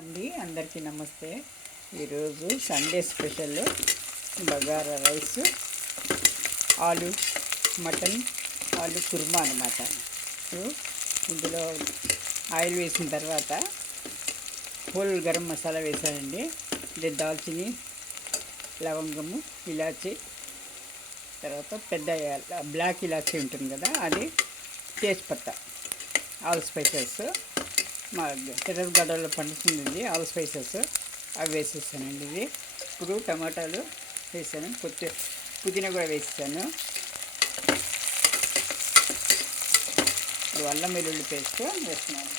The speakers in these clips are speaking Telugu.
అండి అందరికీ నమస్తే. ఈరోజు సండే స్పెషల్ బగారా రైస్, ఆలు మటన్, ఆలు కుర్మా అనమాట. ఇందులో ఆయిల్ వేసిన తర్వాత హోల్ గరం మసాలా వేసానండి. ఇది దాల్చిని, లవంగము, ఇలాచి, తర్వాత పెద్ద బ్లాక్ ఇలాచి ఉంటుంది కదా, అది తేజ్పత్తా, ఆల్ స్పైసెస్, మా టెర్రస్ గార్డెన్లో పండుతుంది ఆల్ స్పైసెస్, అవి వేసేసానండి. ఇది ఇప్పుడు టమాటాలు వేసాను, పుదీనా కూడా వేసేసాను. ఇప్పుడు అల్లం వెల్లుల్లి పేస్ట్ వేస్తున్నాను.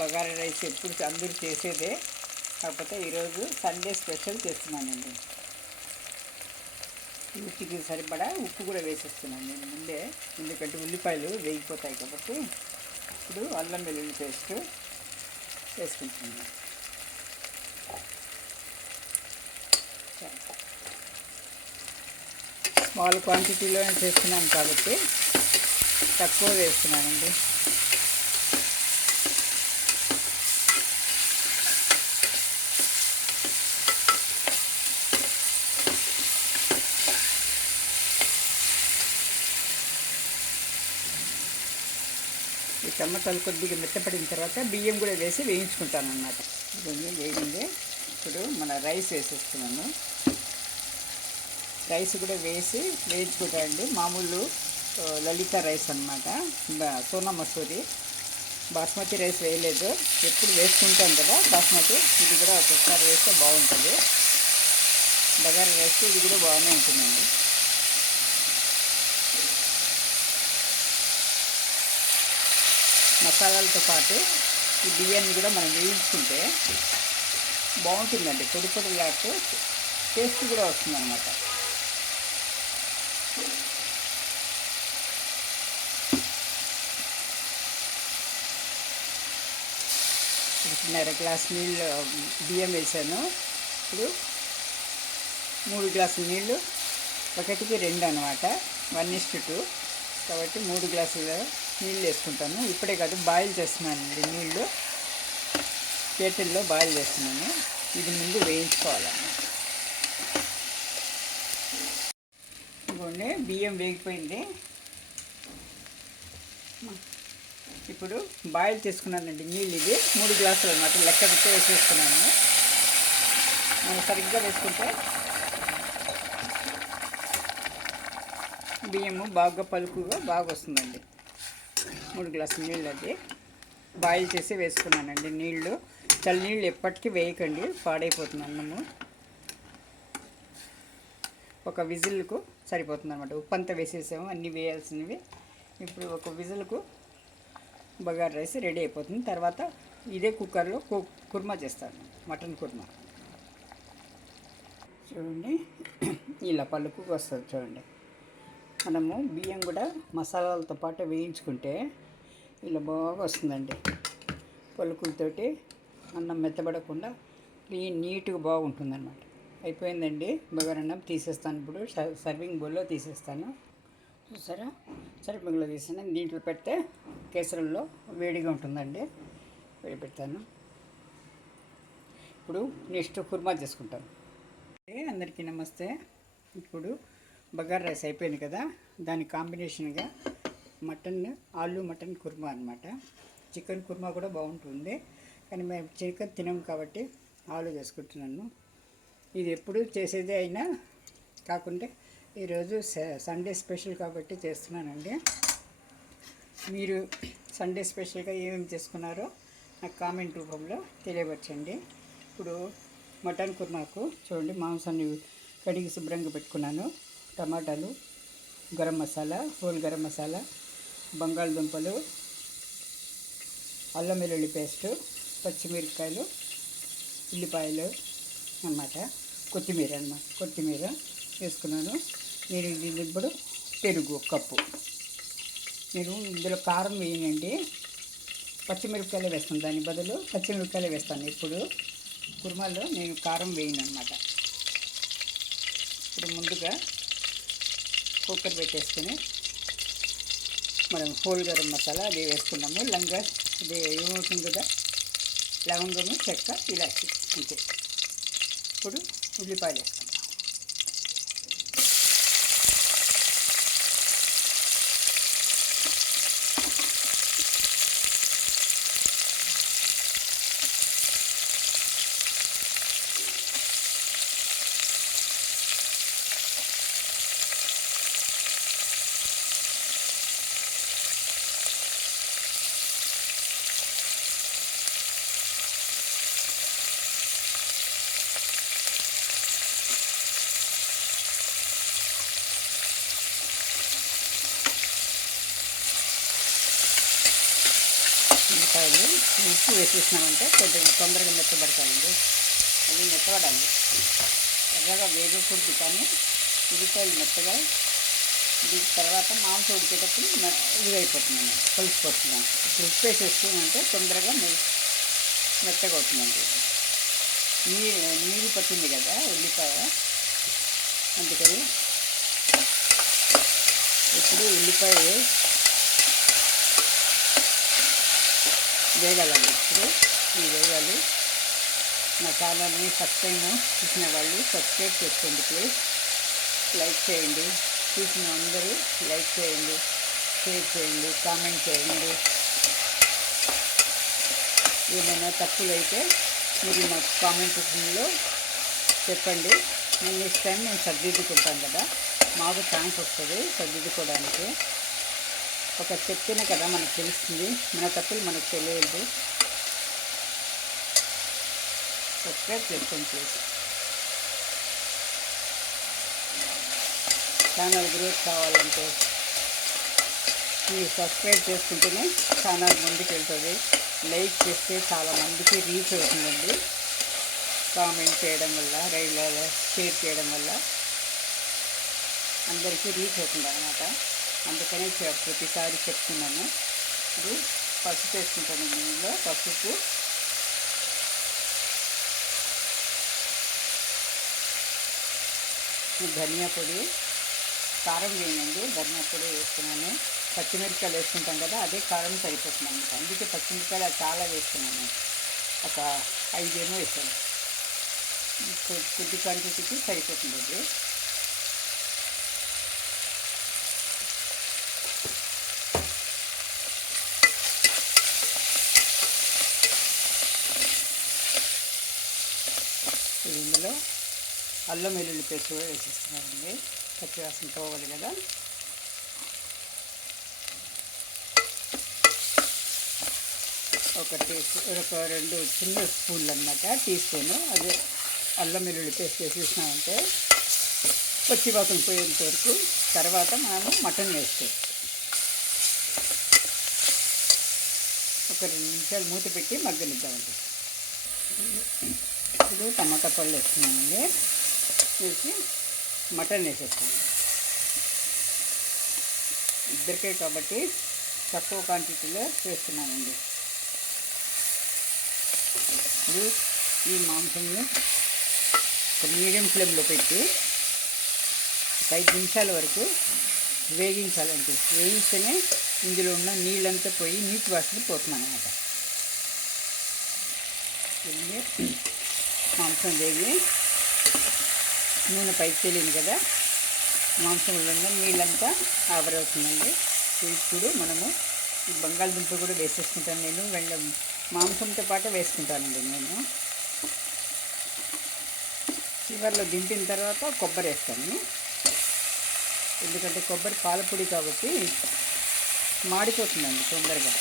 బగారా రైస్ ఎప్పుడు అందరూ చేసేదే, కాకపోతే ఈరోజు సండే స్పెషల్ చేస్తున్నానండి. రుచికి సరిపడా ఉప్పు కూడా వేసేస్తున్నాను నేను ముందే, ఎందుకంటే ఉల్లిపాయలు వేగిపోతాయి కాబట్టి. ఇప్పుడు అల్లం వెల్లుల్లి పేస్ట్ వేసుకుంటున్నాను. స్మాల్ క్వాంటిటీలోనే చేస్తున్నాను కాబట్టి తక్కువ వేస్తున్నానండి. ఈ టమాటాలు కొద్దిగా మెత్తపడిన తర్వాత బియ్యం కూడా వేసి వేయించుకుంటాను అన్నమాట. కొంచెం వేగింది. ఇప్పుడు మన రైస్ వేసేస్తున్నాను. రైస్ కూడా వేసి వేయించుకుంటానండి. మామూలు లలిత రైస్ అన్నమాట, సోనా మసూరి. బాస్మతి రైస్ వేయలేదు, ఎప్పుడు వేసుకుంటాం కదా బాస్మతి. ఇది కూడా ఒకసారి వేస్తే బాగుంటుంది. బగారా రైస్ ఇది కూడా బాగానే ఉంటుందండి. మసాలాలతో పాటు ఈ బియ్యాన్ని కూడా మనం వేయించుకుంటే బాగుంటుందండి. పొడి పొడిలాడుతూ టేస్ట్ కూడా వస్తుంది అన్నమాట. చిన్నర గ్లాస్ నీళ్ళు బియ్యం వేసాను. ఇప్పుడు 3 గ్లాసుల నీళ్ళు, 1కి 2 అనమాట, 1:2. కాబట్టి 3 గ్లాసుల నీళ్ళు వేసుకుంటాను. ఇప్పుడే కాదు, బాయిల్ చేస్తున్నానండి. నీళ్ళు కేటిల్లో బాయిల్ చేస్తున్నాను. ఇది ముందు వేయించుకోవాలన్నమాట. ఇదిగోండి బియ్యం వేగిపోయింది. ఇప్పుడు బాయిల్ చేసుకున్నానండి నీళ్ళు. ఇది 3 గ్లాసులు అన్నమాట, లెక్క పెట్టి వేసేసుకున్నాను. మనం సరిగ్గా వేసుకుంటే బియ్యము బాగా పలుకుగా బాగా వస్తుందండి. 3 గ్లాసుల నీళ్ళు అది బాయిల్ చేసి వేసుకున్నానండి. నీళ్ళు చల్ల నీళ్ళు ఎప్పటికీ వేయకండి, పాడైపోతుంది అన్నము. ఒక విజిల్కు సరిపోతుంది అనమాట. ఉప్పు అంతా వేసేసాము, అన్నీ వేయాల్సినవి. ఇప్పుడు ఒక విజిల్కు బగారా రైస్ రెడీ అయిపోతుంది. తర్వాత ఇదే కుక్కర్లో కుర్మా చేస్తాను, మటన్ కుర్మా. చూడండి ఇలా పలుకుగా వస్తుంది. చూడండి, మనము బియ్యం కూడా మసాలాలతో పాటు వేయించుకుంటే ఇలా బాగా వస్తుందండి. పలుకులతోటి అన్నం మెత్తబడకుండా నీట్గా బాగుంటుందన్నమాట. అయిపోయిందండి బగారా అన్నం. తీసేస్తాను ఇప్పుడు, సర్వింగ్ బౌల్లో తీసేస్తాను. చూసారా, సర్వింగ్ బౌల్లో తీసాను. దీంట్లో పెడితే కేసరంలో వేడిగా ఉంటుందండి, వేడి పెడతాను. ఇప్పుడు నెక్స్ట్ కుర్మా చేసుకుంటాను. అందరికీ నమస్తే. ఇప్పుడు బగారా రైస్ అయిపోయింది కదా, దాని కాంబినేషన్గా ఆలు మటన్ కుర్మా అనమాట. చికెన్ కుర్మా కూడా బాగుంటుంది, కానీ మేము చికెన్ తినం కాబట్టి ఆలు చేసుకుంటున్నాను. ఇది ఎప్పుడు చేసేదే అయినా కాకుంటే ఈరోజు సండే స్పెషల్ కాబట్టి చేస్తున్నానండి. మీరు సండే స్పెషల్గా ఏమేమి చేసుకున్నారో నాకు కామెంట్ రూపంలో తెలియవచ్చండి. ఇప్పుడు మటన్ కుర్మాకు చూడండి, మాంసాన్ని కడిగి శుభ్రంగా పెట్టుకున్నాను. టమాటాలు, గరం మసాలా, హోల్ గరం మసాలా, బంగాళదుంపలు, అల్లం వెల్లుల్లి పేస్టు, పచ్చిమిరపకాయలు, ఉల్లిపాయలు అన్నమాట, కొత్తిమీర వేసుకున్నాను. నేను ఇది ఇప్పుడు పెరుగు 1 కప్పు. నేను ఇందులో కారం వేయనండి, పచ్చిమిరపకాయలు వేస్తాను. దాని బదులు పచ్చిమిరపకాయలు వేస్తాను. ఇప్పుడు కుర్మాలో నేను కారం వేయను అన్నమాట. ఇప్పుడు ముందుగా కుక్కర్ పెట్టేసుకొని మనం హోల్ గరం మసాలా అది వేసుకున్నాము. లంగా ఇది ఏమవుతుంది కదా, లవంగము, చెక్క, ఇలాచి అంతే. ఇప్పుడు ఉల్లిపాయలు వేసుకుంటాం. ఉల్లిపాయలు ఉప్పు వేసేసినామంటే కొంచెం తొందరగా మెత్తబడతాయండి. అది మెత్తబడాలి, ఎర్రగా వేగకూడదు. కానీ ఉల్లిపాయలు మెత్తగా దీని తర్వాత మాంసం ఉడికేటప్పుడు ఇది అయిపోతుంది అన్నమాట, కలిసిపోతుంది అంటే. ఇప్పుడు ఉప్పు వేసేసుకుంటే తొందరగా మెత్తగా అవుతుందండి. నీరు పట్టింది కదా ఉల్లిపాయ, అందుకని ఇప్పుడు ఉల్లిపాయ వేగాలండి. ఇప్పుడు ఈ వేగాలి. నా ఛానల్ని ఫస్ట్ టైం చూసిన వాళ్ళు సబ్స్క్రైబ్ చేసుకోండి ప్లీజ్. లైక్ చేయండి, చూసిన అందరూ లైక్ చేయండి, షేర్ చేయండి, కామెంట్ చేయండి. ఏమైనా తప్పులైతే మీరు నాకు కామెంట్ సెక్షన్లో చెప్పండి. నేను నెక్స్ట్ టైం నేను సర్దిద్దుకుంటాను కదా, మాకు ఛాన్స్ వస్తుంది సర్దిద్దుకోవడానికి. ఒక చెప్తేనే కదా మనకు తెలుస్తుంది, మన తప్పులు మనకు తెలియదు. సబ్స్క్రైబ్ చేసుకోండి ప్లీజ్. ఛానల్ గ్రోత్ కావాలంటే మీరు సబ్స్క్రైబ్ చేసుకుంటేనే ఛానల్ ముందుకు వెళ్తుంది. లైక్ చేస్తే చాలామందికి రీచ్ అవుతుందండి. కామెంట్ చేయడం వల్ల, షేర్ చేయడం వల్ల అందరికీ రీచ్ అవుతుంది అన్నమాట. అందుకనే ప్రతిసారి చెప్తున్నాను. ఇప్పుడు పసుపు వేసుకుంటాను. దీనిలో పసుపు, ధనియా పొడి, కారం వేయనండి, ధనియా పొడి వేస్తున్నాను. పచ్చిమిరపకాయలు వేసుకుంటాం కదా, అదే కారం సరిపోతుంది అన్నమాట. అందుకే పచ్చిమిరపకాయలు చాలా వేస్తున్నాను, ఒక 5 ఏమో వేసాను. కొద్ది క్వాంటిటీకి సరిపోతుంది అది. ఇందులో అల్లం వెల్లుల్లి పేస్ట్ కూడా వేసేస్తున్నానండి, పచ్చివాసన పోవాలి కదా. ఒక 2 చిన్న స్పూన్లు అన్నమాట, టీ స్పూను. అదే అల్లం వెల్లుల్లి పేస్ట్ వేసేసినామంటే పచ్చివాసన పోయేంత వరకు. తర్వాత మనము మటన్ వేసుకోవచ్చు. ఒక 2 నిమిషాలు మూత పెట్టి మగ్గనిద్దామండి. ఇప్పుడు టమాటా పళ్ళు వేస్తున్నానండి, వేసి మటన్ వేసేస్తాను. ఇద్దరికే కాబట్టి తక్కువ క్వాంటిటీలో వేస్తున్నానండి. ఇప్పుడు ఈ మాంసంని ఒక మీడియం ఫ్లేమ్లో పెట్టి 5 నిమిషాల వరకు వేగించాలండి. వేగిస్తేనే ఇందులో ఉన్న నీళ్ళంతా పోయి నీటి వాసన పోతుంది అన్నమాట. మాంసం వేగి నూనె పైకి తెలియదు కదా, మాంసంలో ఉన్న నీళ్ళంతా ఆవిరవుతుందండి. ఇప్పుడు మనము ఈ బంగాళదుంప కూడా వేసేసుకుంటాను నేను, మాంసంతో పాటు వేసుకుంటానండి నేను. చివరిలో దింపిన తర్వాత కొబ్బరి వేస్తాను, ఎందుకంటే కొబ్బరి పాలపొడి కాబట్టి మాడిపోతుందండి తొందరగా.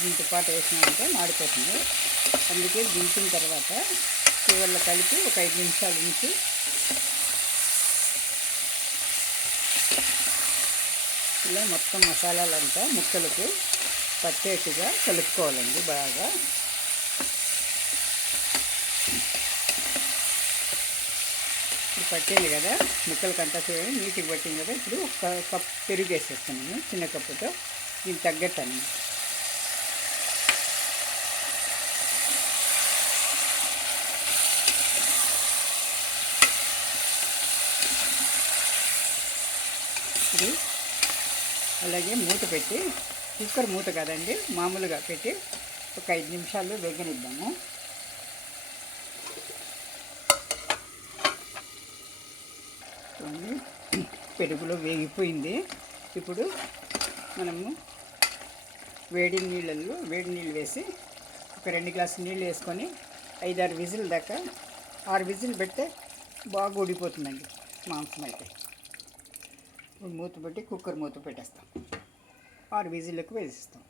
దీంతో పాటు వేసినామంటే మాడిపోతుంది. అందుకే దింపిన తర్వాత చివరిలో కలిపి ఒక 5 నిమిషాల నుంచి ఇలా మొత్తం మసాలాలంతా ముక్కలకు పట్టేట్టుగా కలుపుకోవాలండి బాగా. ఇప్పుడు పట్టింది కదా, ముక్కలకి అంతా చూడండి నీటికి పట్టింది కదా. ఇప్పుడు ఒక కప్ పెరుగు వేసేస్తున్నాను, చిన్న కప్పుతో, దీనికి తగ్గట్టు అన్నమాట. ఇప్పుడు అలాగే మూత పెట్టి, కుక్కర్ మూత కదండి, మామూలుగా పెట్టి ఒక 5 నిమిషాలు వేగనిద్దాము. చూడండి పెరుగులో వేగిపోయింది. ఇప్పుడు మనము వేడి నీళ్ళు వేసి ఒక 2 గ్లాసులు నీళ్ళు వేసుకొని 5-6 విజిల్ దాకా 6 విజిల్ పెడితే బాగా ఉడిపోతుందండి మాంసం అయితే. ఇప్పుడు మూత పెట్టి కుక్కర్ మూత పెట్టేస్తాం. 6 విజిల్లకు వేసిస్తాం.